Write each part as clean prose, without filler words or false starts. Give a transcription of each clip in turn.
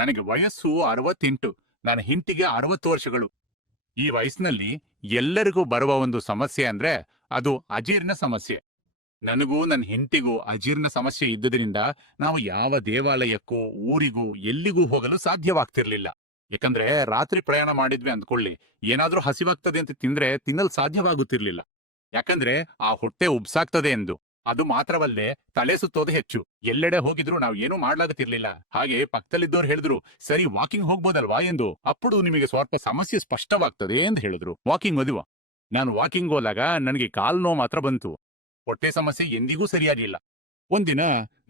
ನನಗೆ ವಯಸ್ಸು 68. ನನ್ನ ಹೆಂಡತಿಗೆ 60 ವರ್ಷಗಳು. ಈ ವಯಸ್ಸಿನಲ್ಲಿ ಎಲ್ಲರಿಗೂ ಬರುವ ಒಂದು ಸಮಸ್ಯೆ ಅಂದ್ರೆ ಅದು ಅಜೀರ್ಣ ಸಮಸ್ಯೆ. ನನಗೂ ನನ್ನ ಹೆಂಡತಿಗೂ ಅಜೀರ್ಣ ಸಮಸ್ಯೆ ಇದ್ದುದರಿಂದ ನಾವು ಯಾವ ದೇವಾಲಯಕ್ಕೂ ಊರಿಗೂ ಎಲ್ಲಿಗೂ ಹೋಗಲು ಸಾಧ್ಯವಾಗ್ತಿರ್ಲಿಲ್ಲ. ಯಾಕಂದ್ರೆ ರಾತ್ರಿ ಪ್ರಯಾಣ ಮಾಡಿದ್ವಿ ಅಂದ್ಕೊಳ್ಳಿ, ಏನಾದ್ರೂ ಹಸಿವಾಗ್ತದೆ ಅಂತ ತಿಂದ್ರೆ ತಿನ್ನಲು ಸಾಧ್ಯವಾಗುತ್ತಿರ್ಲಿಲ್ಲ. ಯಾಕಂದ್ರೆ ಆ ಹೊಟ್ಟೆ ಉಬ್ಸಾಗ್ತದೆ ಎಂದು. ಅದು ಮಾತ್ರವಲ್ಲದೆ ತಲೆ ಸುತ್ತೋದು ಹೆಚ್ಚು. ಎಲ್ಲೆಡೆ ಹೋಗಿದ್ರು ನಾವು ಏನೂ ಮಾಡ್ಲಾಗತಿರ್ಲಿಲ್ಲ. ಹಾಗೆ ಪಕ್ಕದಲ್ಲಿದ್ದವ್ರು ಹೇಳಿದ್ರು, ಸರಿ ವಾಕಿಂಗ್ ಹೋಗ್ಬೋದಲ್ವಾ ಎಂದು. ಅప్పుడు ನಿಮಗೆ ಸ್ವಲ್ಪ ಸಮಸ್ಯೆ ಸ್ಪಷ್ಟವಾಗ್ತದೆ ಎಂದು ಹೇಳಿದ್ರು. ವಾಕಿಂಗ್ ಮದುವ. ನಾನು ವಾಕಿಂಗ್ ಹೋದಾಗ ನನಗೆ ಕಾಲ್ ನೋವು ಮಾತ್ರ ಬಂತು. ಹೊಟ್ಟೆ ಸಮಸ್ಯೆ ಎಂದಿಗೂ ಸರಿಯಾಗಿಲ್ಲ. ಒಂದಿನ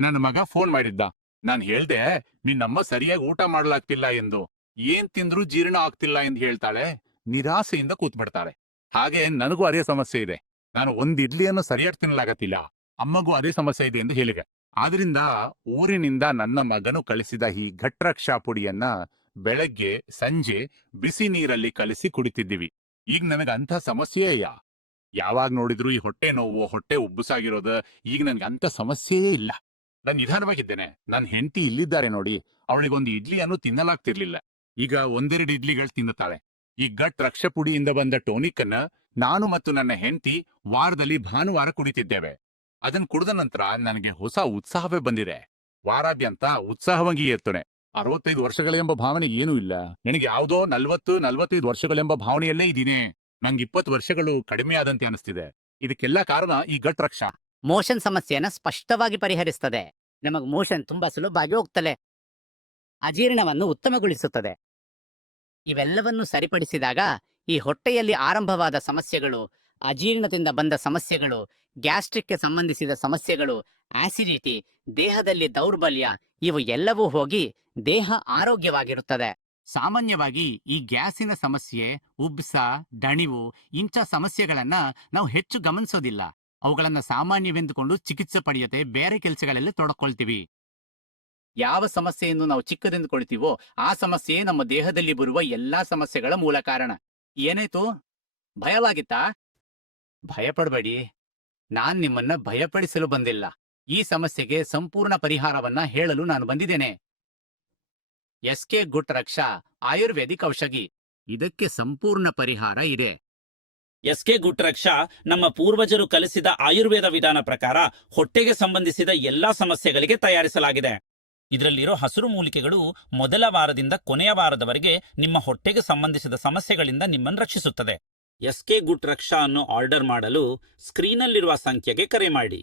ನನ್ನ ಮಗ ಫೋನ್ ಮಾಡಿದ್ದ. ನಾನು ಹೇಳ್ದೆ, ನಿನ್ನಮ್ಮ ಸರಿಯಾಗಿ ಊಟ ಮಾಡ್ಲಾಗ್ತಿಲ್ಲ ಎಂದು. ಏನ್ ತಿಂದ್ರೂ ಜೀರ್ಣ ಆಗ್ತಿಲ್ಲ ಎಂದು ಹೇಳ್ತಾಳೆ. ನಿರಾಸೆಯಿಂದ ಕೂತ್ಬಿಡ್ತಾಳೆ. ಹಾಗೆ ನನಗೂ ಅದೇ ಸಮಸ್ಯೆ ಇದೆ. ನಾನು ಒಂದ್ ಇಡ್ಲಿಯನ್ನು ಸರಿಯಾಗಿ ತಿನ್ನಲಾಗತ್ತಿಲ್ಲ. ಅಮ್ಮಗೂ ಅದೇ ಸಮಸ್ಯೆ ಇದೆ ಎಂದು ಹೇಳಿದೆ. ಆದ್ರಿಂದ ಊರಿನಿಂದ ನನ್ನ ಮಗನು ಕಳಿಸಿದ ಈ ಘಟ್ರಕ್ಷಾ ಪುಡಿಯನ್ನ ಬೆಳಗ್ಗೆ ಸಂಜೆ ಬಿಸಿ ನೀರಲ್ಲಿ ಕಲಿಸಿ ಕುಡಿತಿದ್ದೀವಿ. ಈಗ ನನಗೆ ಅಂಥ ಸಮಸ್ಯೆಯೇ ಯಾವಾಗ ನೋಡಿದ್ರು ಈ ಹೊಟ್ಟೆ ನೋವು, ಹೊಟ್ಟೆ ಉಬ್ಬುಸಾಗಿರೋದು. ಈಗ ನನ್ಗೆ ಅಂತ ಸಮಸ್ಯೆಯೇ ಇಲ್ಲ. ನಾನು ನಿಧಾನವಾಗಿದ್ದೇನೆ. ನನ್ನ ಹೆಂಡತಿ ಇಲ್ಲಿದ್ದಾರೆ ನೋಡಿ, ಅವಳಿಗೊಂದು ಇಡ್ಲಿಯನ್ನು ತಿನ್ನಲಾಗ್ತಿರ್ಲಿಲ್ಲ. ಈಗ ಒಂದೆರಡು ಇಡ್ಲಿಗಳು ತಿನ್ನುತ್ತಾಳೆ. ಈ ಗಟ್ ರಕ್ಷ ಪುಡಿಯಿಂದ ಬಂದ ಟೋನಿಕ್ ಅನ್ನ ನಾನು ಮತ್ತು ನನ್ನ ಹೆಂಡತಿ ವಾರದಲ್ಲಿ ಭಾನುವಾರ ಕುಡಿತಿದ್ದೇವೆ. ಅದನ್ನ ಕುಡಿದ ನಂತರ ನನಗೆ ಹೊಸ ಉತ್ಸಾಹವೇ ಬಂದಿದೆ. ವಾರಾದ್ಯಂತ ಉತ್ಸಾಹವಾಗಿ ಇರ್ತೇನೆ. 65 ವರ್ಷಗಳೆಂಬ ಭಾವನೆ ಏನೂ ಇಲ್ಲ. ನನಗೆ ಯಾವುದೋ 40-45 ವರ್ಷಗಳೆಂಬ ಭಾವನೆಯಲ್ಲೇ ಇದ್ದೀನಿ. ನಂಗೆ 20 ವರ್ಷಗಳು ಕಡಿಮೆ ಆದಂತೆ ಅನಿಸ್ತಿದೆ. ಇದಕ್ಕೆಲ್ಲ ಕಾರಣ ಈ ಗಟ್ ರಕ್ಷಾ. ಮೋಷನ್ ಸಮಸ್ಯೆಯನ್ನ ಸ್ಪಷ್ಟವಾಗಿ ಪರಿಹರಿಸ್ತದೆ. ನಮಗ್ ಮೋಷನ್ ತುಂಬಾ ಸುಲಭವಾಗಿ ಹೋಗ್ತಲೆ. ಅಜೀರ್ಣವನ್ನು ಉತ್ತಮಗೊಳಿಸುತ್ತದೆ. ಇವೆಲ್ಲವನ್ನು ಸರಿಪಡಿಸಿದಾಗ ಈ ಹೊಟ್ಟೆಯಲ್ಲಿ ಆರಂಭವಾದ ಸಮಸ್ಯೆಗಳು, ಅಜೀರ್ಣದಿಂದ ಬಂದ ಸಮಸ್ಯೆಗಳು, ಗ್ಯಾಸ್ಟ್ರಿಕ್ಗೆ ಸಂಬಂಧಿಸಿದ ಸಮಸ್ಯೆಗಳು, ಆಸಿಡಿಟಿ, ದೇಹದಲ್ಲಿ ದೌರ್ಬಲ್ಯ, ಇವು ಎಲ್ಲವೂ ಹೋಗಿ ದೇಹ ಆರೋಗ್ಯವಾಗಿರುತ್ತದೆ. ಸಾಮಾನ್ಯವಾಗಿ ಈ ಗ್ಯಾಸಿನ ಸಮಸ್ಯೆ, ಉಬ್ಸ, ದಣಿವು ಇಂಥ ಸಮಸ್ಯೆಗಳನ್ನ ನಾವು ಹೆಚ್ಚು ಗಮನಿಸೋದಿಲ್ಲ. ಅವುಗಳನ್ನ ಸಾಮಾನ್ಯವೆಂದುಕೊಂಡು ಚಿಕಿತ್ಸೆ ಪಡೆಯದೆ ಬೇರೆ ಕೆಲಸಗಳಲ್ಲಿ ತೊಡಕೊಳ್ತೀವಿ. ಯಾವ ಸಮಸ್ಯೆಯನ್ನು ನಾವು ಚಿಕ್ಕದೆಂದುಕೊಳ್ತೀವೋ ಆ ಸಮಸ್ಯೆ ನಮ್ಮ ದೇಹದಲ್ಲಿ ಬರುವ ಎಲ್ಲಾ ಸಮಸ್ಯೆಗಳ ಮೂಲ ಕಾರಣ. ಏನಾಯ್ತು? ಭಯವಾಗಿತ್ತಾ? ಭಯಪಡಬೇಡಿ. ನಾನ್ ನಿಮ್ಮನ್ನ ಭಯಪಡಿಸಲು ಬಂದಿಲ್ಲ. ಈ ಸಮಸ್ಯೆಗೆ ಸಂಪೂರ್ಣ ಪರಿಹಾರವನ್ನ ಹೇಳಲು ನಾನು ಬಂದಿದ್ದೇನೆ. ಎಸ್ಕೆ ಗುಟ್ ರಕ್ಷಾ ಆಯುರ್ವೇದಿಕ್ ಔಷಧಿ. ಇದಕ್ಕೆ ಸಂಪೂರ್ಣ ಪರಿಹಾರ ಇದೆ. ಎಸ್ಕೆ ಗುಟ್ ರಕ್ಷಾ ನಮ್ಮ ಪೂರ್ವಜರು ಕಲಿಸಿದ ಆಯುರ್ವೇದ ವಿಧಾನ ಪ್ರಕಾರ ಹೊಟ್ಟೆಗೆ ಸಂಬಂಧಿಸಿದ ಎಲ್ಲಾ ಸಮಸ್ಯೆಗಳಿಗೆ ತಯಾರಿಸಲಾಗಿದೆ. ಇದರಲ್ಲಿರೋ ಹಸಿರು ಮೂಲಿಕೆಗಳು ಮೊದಲ ವಾರದಿಂದ ಕೊನೆಯ ವಾರದವರೆಗೆ ನಿಮ್ಮ ಹೊಟ್ಟೆಗೆ ಸಂಬಂಧಿಸಿದ ಸಮಸ್ಯೆಗಳಿಂದ ನಿಮ್ಮನ್ನು ರಕ್ಷಿಸುತ್ತದೆ. ಎಸ್ಕೆ ಗುಟ್ ರಕ್ಷಾ ಅನ್ನು ಆರ್ಡರ್ ಮಾಡಲು ಸ್ಕ್ರೀನಲ್ಲಿರುವ ಸಂಖ್ಯೆಗೆ ಕರೆ ಮಾಡಿ.